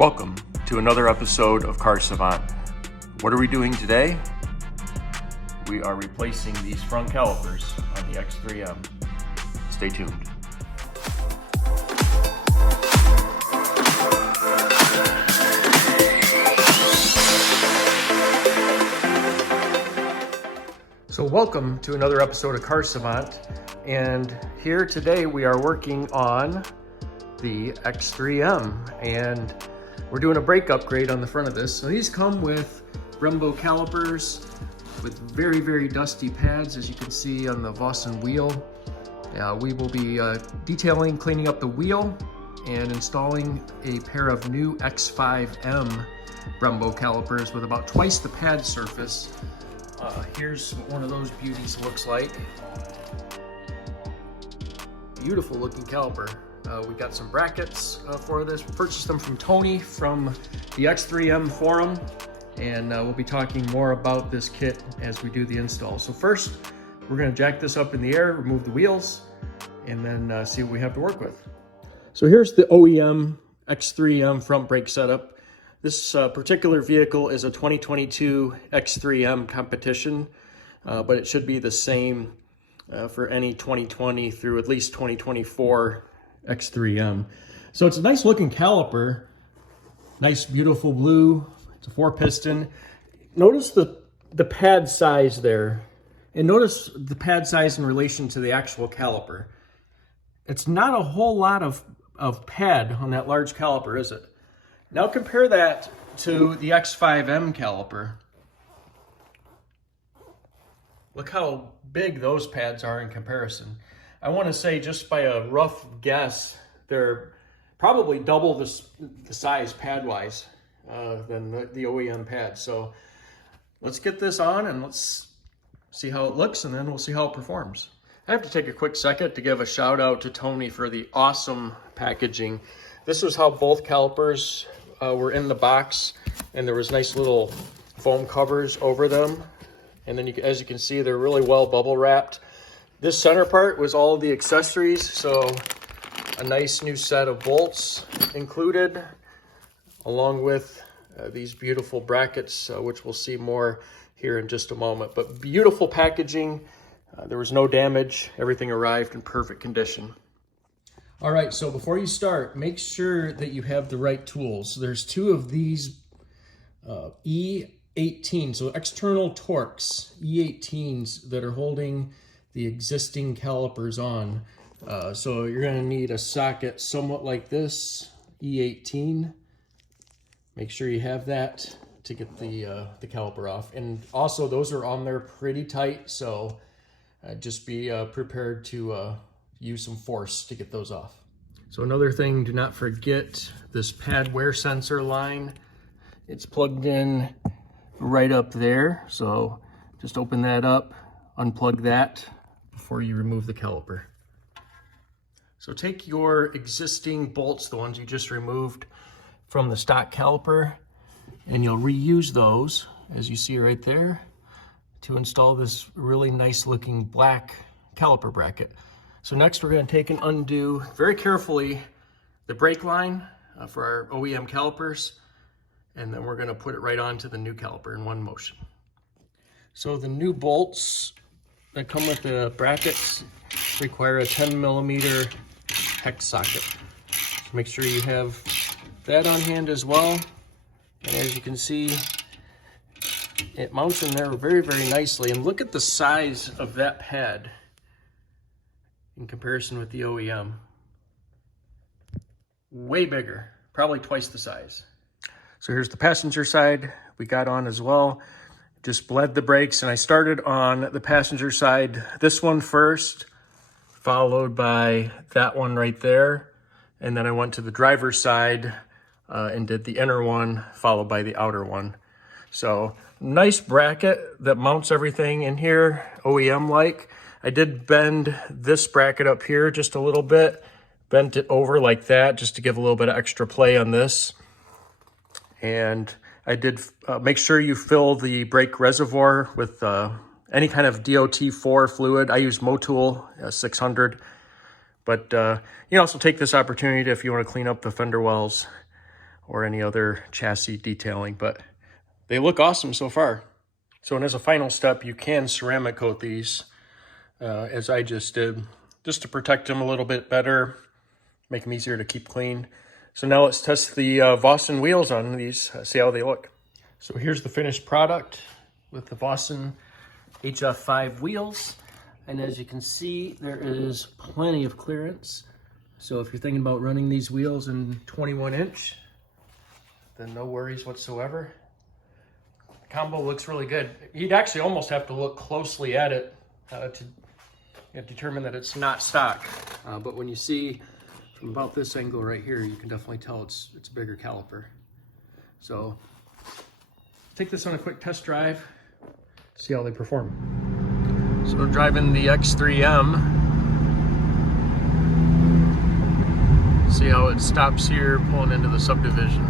Welcome to another episode of Car Savant. What are we doing today? We are replacing these front calipers on the X3M. Stay tuned. So welcome to another episode of Car Savant, and here today we are working on the X3M, and we're doing a brake upgrade on the front of this. So these come with Brembo calipers with very, very dusty pads, as you can see on the Vossen wheel. We will be detailing, cleaning up the wheel, and installing a pair of new X5M Brembo calipers with about twice the pad surface. Here's what one of those beauties looks like. Beautiful looking caliper. We got some brackets for this. We purchased them from Tony from the X3M forum, and we'll be talking more about this kit as we do the install. So first, we're going to jack this up in the air, remove the wheels, and then see what we have to work with. So here's the OEM X3M front brake setup. This particular vehicle is a 2022 X3M Competition, but it should be the same for any 2020 through at least 2024 X3M. So it's a nice looking caliper, nice beautiful blue. It's a 4-piston. Notice the pad size there, and notice the pad size in relation to the actual caliper. It's not a whole lot of pad on that large caliper, is it? Now compare that to the X5M caliper. Look how big those pads are in comparison. I want to say, just by a rough guess, they're probably double the size pad-wise than the OEM pad. So let's get this on and let's see how it looks, and then we'll see how it performs. I have to take a quick second to give a shout out to Tony for the awesome packaging. This was how both calipers were in the box, and there was nice little foam covers over them. And then as you can see, they're really well bubble wrapped. This center part was all of the accessories, so a nice new set of bolts included, along with these beautiful brackets, which we'll see more here in just a moment. But beautiful packaging, there was no damage, everything arrived in perfect condition. All right, so before you start, make sure that you have the right tools. There's two of these E18, so external Torx E18s that are holding the existing calipers on. So you're going to need a socket somewhat like this, E18. Make sure you have that to get the caliper off. And also, those are on there pretty tight, so just be prepared to use some force to get those off. So another thing, do not forget this pad wear sensor line. It's plugged in right up there, so just open that up, unplug that before you remove the caliper. So take your existing bolts, the ones you just removed from the stock caliper, and you'll reuse those, as you see right there, to install this really nice looking black caliper bracket. So next we're going to take and undo very carefully the brake line for our OEM calipers, and then we're going to put it right onto the new caliper in one motion. So the new bolts that come with the brackets require a 10mm hex socket. So make sure you have that on hand as well. And as you can see, it mounts in there very, very nicely. And look at the size of that pad in comparison with the OEM. Way bigger, probably twice the size. So here's the passenger side we got on as well. Just bled the brakes, and I started on the passenger side, this one first, followed by that one right there. And then I went to the driver's side and did the inner one, followed by the outer one. So nice bracket that mounts everything in here, OEM-like. I did bend this bracket up here just a little bit, bent it over like that just to give a little bit of extra play on this. And I did make sure you fill the brake reservoir with any kind of DOT4 fluid. I use Motul 600, but you can also take this opportunity if you want to clean up the fender wells or any other chassis detailing, but they look awesome so far. So, and as a final step, you can ceramic coat these, as I just did, just to protect them a little bit better, make them easier to keep clean. So now let's test the Vossen wheels on these, see how they look. So here's the finished product with the Vossen HF5 wheels. And as you can see, there is plenty of clearance. So if you're thinking about running these wheels in 21 inch, then no worries whatsoever. Combo looks really good. You'd actually almost have to look closely at it to determine that it's not stock. But when you see from about this angle right here, you can definitely tell it's a bigger caliper. So take this on a quick test drive, see how they perform. So driving the X3M. See how it stops here, pulling into the subdivision.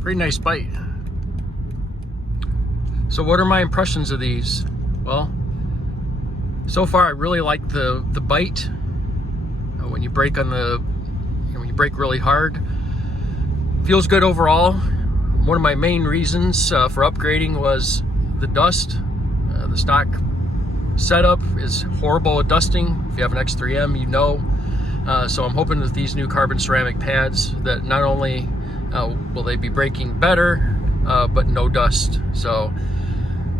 Pretty nice bite. So what are my impressions of these? Well, so far I really like the bite. When you brake on the, when you brake really hard, feels good overall. One of my main reasons for upgrading was the dust. The stock setup is horrible at dusting. If you have an X3M, you know. So I'm hoping with these new carbon ceramic pads that not only will they be braking better, but no dust. So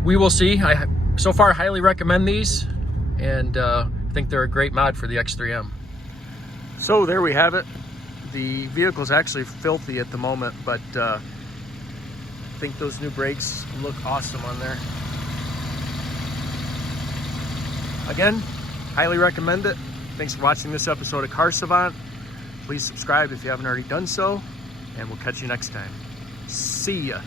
we will see. I so far highly recommend these, and think they're a great mod for the X3M. So there we have it. The vehicle is actually filthy at the moment, but I think those new brakes look awesome on there. Again, highly recommend it. Thanks for watching this episode of Car Savant. Please subscribe if you haven't already done so, and we'll catch you next time. See ya.